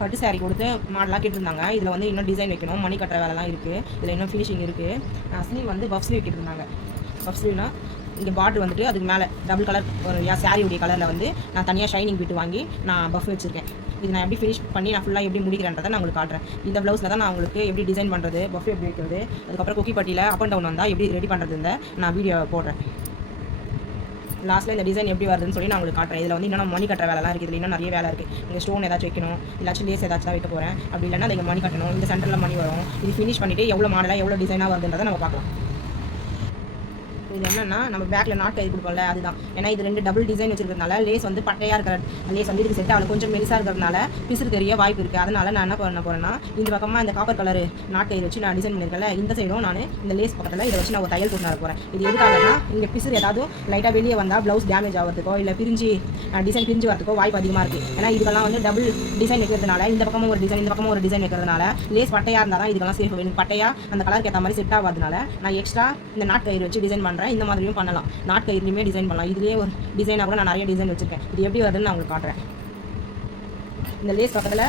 பட்டு சேரீ கொடுத்து மாடலாக கேட்டிருந்தாங்க. இதில் வந்து இன்னும் டிசைன் வைக்கணும். மணி கட்டுற வேலைலாம் இருக்குது இதில் இன்னும் ஃபினிஷிங் இருக்குது ஸ்லீவ் வந்து பஃப் ஸ்லீவ் கேட்டிருந்தாங்க. பஃப் ஸ்லீவ்னால் இங்கே பார்டர் வந்துட்டு அதுக்கு மேலே டபுள் கலர் ஒரு யா சாரியுடைய கலரில் வந்து நான் தனியாக ஷைனிங் போயிட்டு வாங்கி நான் பஃப் வச்சுருக்கேன். இது நான் எப்படி ஃபினிஷ் பண்ணி நான் ஃபுல்லாக எப்படி முடிக்கிறேன்றதை நான் உங்களுக்கு காட்டுறேன். இந்த ப்ளவுஸில் தான் நான் உங்களுக்கு எப்படி டிசைன் பண்ணுறது பஃப் எப்படி வைக்கிறது அதுக்கப்புறம் குக்கி பட்டியில் அப் அண்ட் டவுன் வந்தால் எப்படி ரெடி பண்ணுறது நான் வீடியோ போடுறேன். லாஸ்ட்டில் இந்த டிசைன் எப்படி வருதுன்னு சொல்லி நான் உங்களுக்கு காட்டுறேன். இதில் வந்து இன்னும் மணி கட்டுற வேலைலாம் இருக்குது. இதில் இன்னும் நிறைய வேலை இருக்குது இங்கே ஸ்டோன் ஏதாச்சும் வைக்கணும் இல்லாச்சும் லேஸ் ஏதாச்சும் தான் வைக்க போகிறேன் அப்படி இல்லைன்னா அதை மணி கட்டணும். இந்த சென்டரில் மணி வரும். இது ஃபினிஷ் பண்ணிவிட்டு எவ்வளோ மாடலாக எவ்வளோ டிசைனாக வருதுன்றதை நம்ம பார்க்கலாம். இது என்னன்னா நம்ம பேக்கில் நாட் கை கொடுப்போம்ல அதுதான். ஏன்னா இது ரெண்டு டபுள் டிசைன் வச்சிருக்கிறதுனால லேஸ் வந்து பட்டையாக இருக்கிற லேஸ் வந்து இதுக்கு செட் ஆகல கொஞ்சம் மெலிசாக இருக்கிறதுனால பிசுறு தெரிய வாய்ப்பு இருக்குது அதனால நான் என்ன பண்ண போகிறேன்னா இந்த பக்கமாக இந்த காப்பர் கலர் நாட் கயிறு வச்சு நான் டிசைன் பண்ணியிருக்கல இந்த சைடும் நான் இந்த லேஸ் பக்கத்தில் இதை வச்சு நான் ஒரு தையல் போட்டு வர இது எதுக்காகனா இங்கே பிசுறு ஏதாவது லைட்டாக வெளியே வந்தால் ப்ளவுஸ் டேமேஜ் ஆகிறதுக்கோ இல்லை பிரிஞ்சு டிசைன் பிரிஞ்சு வரதுக்கோ வாய்ப்பு அதிகமாக இருக்குது ஏன்னா இதுக்கெல்லாம் வந்து டபுள் டிசைன் வைக்கிறதுனால இந்த பக்கமும் ஒரு டிசைன் இந்த பக்கமும் ஒரு டிசைன் வைக்கிறதுனால லேஸ் பட்டையாக இருந்தால் தான் இதுக்கெல்லாம் சேஃப் எனக்கு பட்டையாக அந்த கலருக்கு ஏற்ற மாதிரி செட் ஆகாதனால நான் எக்ஸ்ட்ரா இந்த நாட் கயிறு வச்சு டிசைன் பண்ணுறேன் இந்த மாதிரியும் பண்ணலாம். நாட் கயிறுலையுமே டிசைன் பண்ணலாம். இதுலேயே ஒரு டிசைனாக கூட நான் நிறைய டிசைன் வச்சுருக்கேன். இது எப்படி வருதுன்னு நான் உங்களுக்கு காட்டுறேன். இந்த லேஸ் பக்கத்தில்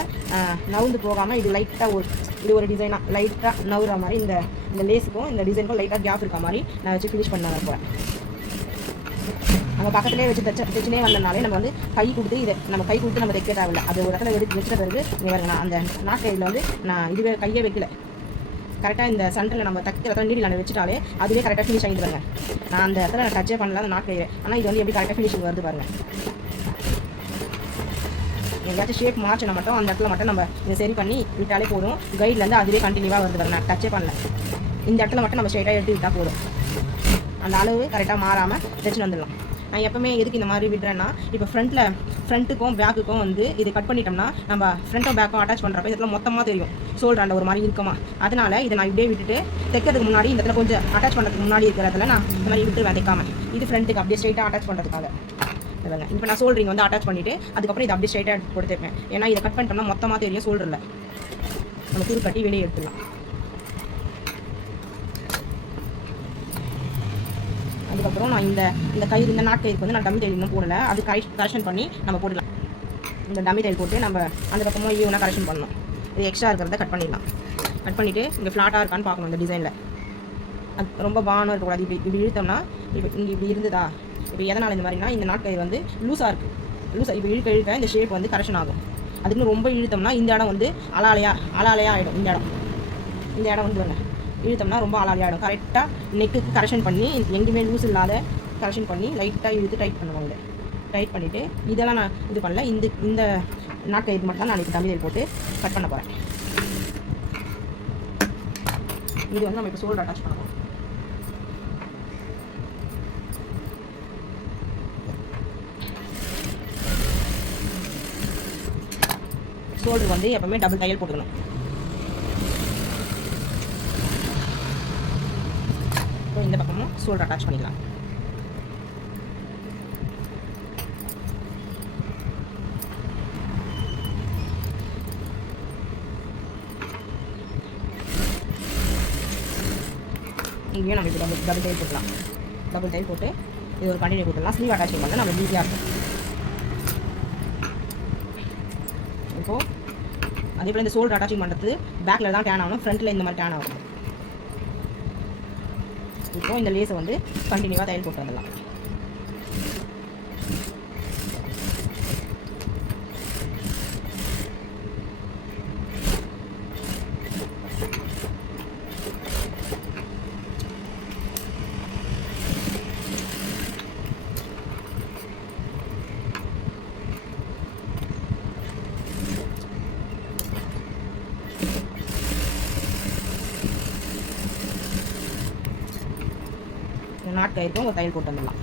நவுந்து போகாமல் இது லைட்டாக ஒரு இது ஒரு டிசைனாக லைட்டாக நவுற மாதிரி இந்த இந்த லேஸுக்கும் இந்த டிசைனுக்கும் லைட்டாக கேப் இருக்க மாதிரி நான் வச்சு ஃபினிஷ் பண்ண போகிறேன் நம்ம பக்கத்துலேயே வச்சு தச்ச தச்சுனே வந்தனாலே நம்ம வந்து கை கொடுத்து இதை நம்ம கை கொடுத்து நம்ம தைக்க தேவையில்லை. அது ஒரு இடத்துல எடுத்து பிறகு நீ நான் அந்த நாட்கையில் வந்து நான் இதுவே கையே வைக்கல. கரெக்டாக இந்த சென்டரில் நம்ம தைக்கிற இடத்துல நீடில் நான் வச்சுட்டாலே அதுவே கரெக்டாக ஃபினிஷ் ஆகிட்டு நான் அந்த இடத்துல நான் டச்சே பண்ணல அந்த நாட்கையை ஆனால் இது வந்து எப்படி கரெக்டாக ஃபினிஷிங் வருது பாருங்கள் எங்கேயாச்சும் ஷேப் மாற்றினா மட்டும் அந்த இடத்துல மட்டும் நம்ம இதை சரி பண்ணி விட்டாலே போதும். கைட்லேருந்து அதுவே கண்டினியூவாக வருது பாருங்க நான் டச்சே பண்ணல. இந்த இடத்துல மட்டும் நம்ம ஸ்ட்ரைட்டாக எடுத்து விட்டால் போதும். அந்த அளவு கரெக்டாக மாறாமல் தைச்சுன்னு வந்துடலாம். நான் எப்பவுமே எதுக்கு இந்த மாதிரி விடுறேன்னா இப்போ ஃப்ரண்ட்டில் ஃப்ரண்ட்டுக்கும் பேக்குக்கும் வந்து இது கட் பண்ணிட்டோம்னா நம்ம ஃப்ரண்ட்டும் பேக்கும் அட்டாச் பண்ணுறப்ப இதில் மொத்தமாக தெரியும். சோல்டராண்ட ஒரு மாதிரி இருக்குமா? அதனால் இதை நான் இப்படியே விட்டுட்டு தைக்கிறதுக்கு முன்னாடி இந்த இடத்துல கொஞ்சம் அட்டாச் பண்ணுறதுக்கு முன்னாடி இருக்கிறதுல நான் இந்த மாதிரி விட்டு விதைக்காம இது ஃப்ரண்ட்டுக்கு அப்படியே ஸ்ட்ரைட்டாக அட்டாச் பண்ணுறதுக்காக இல்லைங்க இப்போ நான் சோல்டரிங் வந்து அட்டாச் பண்ணிவிட்டு அதுக்கப்புறம் இதை அப்படியே ஸ்ட்ரைட்டாக கொடுத்துருப்பேன் ஏன்னா இதை கட் பண்ணிட்டோம்னா மொத்தமாக தெரியும் சோல்டரில் நம்ம துரு கட்டி வெளியே எடுத்துடலாம். அதுக்கப்புறம் நான் இந்த இந்த கயிறு இந்த நாட்கயிருக்கு வந்து நான் டம்மி தையல் இன்னும் போடல. அது கரை கரெக்ஷன் பண்ணி நம்ம போடலாம் இந்த டம்மி தையல் போட்டு நம்ம அந்த பக்கமும் ஈவனாக கரெக்ஷன் பண்ணணும். இது எக்ஸ்ட்ரா இருக்கிறத கட் பண்ணிடலாம். கட் பண்ணிவிட்டு இங்கே ஃப்ளாட்டாக இருக்கான்னு பார்க்கணும் இந்த டிசைனில் அது ரொம்ப பானம் இருக்கக்கூடாது. இப்படி இப்படி இழுத்தோம்னா இப்போ இங்கே இப்படி இருந்ததா? இப்போ எதனால் இந்த மாதிரினா இந்த நாட்கயிறு வந்து லூஸாக இருக்குது லூஸாக இப்போ இழுக்க இழுக்க இந்த ஷேப் வந்து கரெக்ஷன் ஆகும். அதுக்குன்னு ரொம்ப இழுத்தோம்னா இந்த இடம் வந்து அலாலையா அலாலையாக ஆகிடும் இந்த இடம். இந்த இடம் வந்து இழுத்தோம்னா ரொம்ப அலாலையாக ஆகிடும் கரெக்டாக நெக்குக்கு கரெக்ஷன் பண்ணி எங்கேயுமே லூஸ் இல்லாத கரெக்ஷன் பண்ணி லைட்டாக இழுத்து டைட் பண்ணுவாங்க டைட் பண்ணிவிட்டு இதெல்லாம் நான் இது பண்ணல. இந்த இந்த இது மட்டும் தான் நான் இப்போ தமிழில் போட்டு கட் பண்ண போகிறேன் இது வந்து நம்ம இப்போ சோல்டர் அட்டாச் பண்ணுவோம் சோல்டர் வந்து எப்பவுமே டபுள் தையல் போட்டுக்கணும். இந்த பக்கமும் ஷோல்டர் அட்டாச் பண்ணிக்கலாம் இங்கேயும் நம்ம இப்போ டபுள் டபுள் டைல் போட்டுக்கலாம். டபுள் டைல் போட்டு இது ஒரு கண்டினியூ போட்டுடலாம். ஸ்லீவ் அட்டாச் பண்ணால் நம்ம ஈஸியாக இருக்கும். இப்போது அதே போல் இந்த ஷோல்டர் அட்டாச்சிங் பண்ணுறது பேக்கில் தான் டேன் ஆகணும் ஃப்ரண்ட்டில் இந்த மாதிரி டேன் ஆகணும். இப்போ இந்த லேஸை வந்து கண்டினியூவாக தையல் போட்டு வந்துடலாம். நாட் கயிறுக்கும் ஒரு தையல் போட்டு வந்துடலாம்.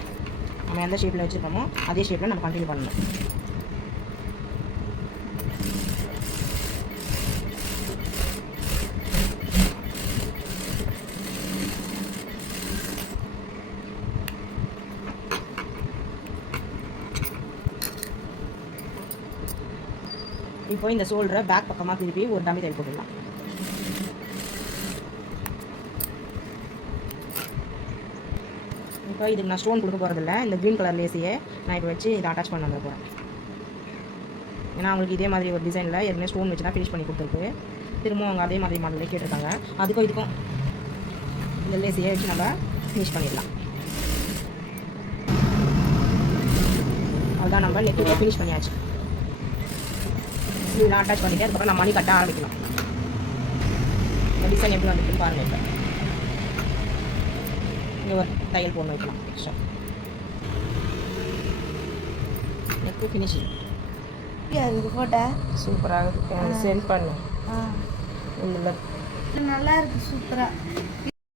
நம்ம எந்த ஷேப்பில் வச்சுருக்கோமோ அதே ஷேப்பில் நம்ம கண்டினியூ பண்ணணும். இப்போ இந்த சோல்டரை பேக் பக்கமாக திருப்பி ஒரு டம்மி தையல் போட்டுடலாம். இப்போ இதுக்கு நான் ஸ்டோன் கொடுக்க போகிறதில்ல இந்த க்ரீன் கலர் லேசியை நான் இப்போ வச்சு இதை அட்டாச் பண்ண வந்து போகிறேன் ஏன்னா அவங்களுக்கு இதே மாதிரி ஒரு டிசைனில் ஏற்கனவே ஸ்டோன் வச்சு தான் ஃபினிஷ் பண்ணி கொடுத்துருக்கு. திரும்பவும் அவங்க அதே மாதிரி மாடலில் கேட்டிருக்காங்க. அதுக்கும் இதுக்கும் இந்த லேசியை வச்சு நம்ம ஃபினிஷ் பண்ணிடலாம். அதுதான் நம்ம நெட்டு ஃபினிஷ் பண்ணியாச்சு. இதெல்லாம் அட்டாச் பண்ணிவிட்டு அதுக்கப்புறம் நான் மணி கட்ட ஆரம்பிக்கலாம். இந்த டிசைன் எப்படி வந்துருக்குன்னு பாருங்கள் இப்போ. இங்கே ஒரு தையல் போடணும் வைக்கலாம் எக்ஸ்ட்ரா நெக்கு ஃபினிஷிங் இருக்கு போட்டோ சூப்பராக சென்ட் பண்ணு. நல்லா இருக்கு சூப்பராக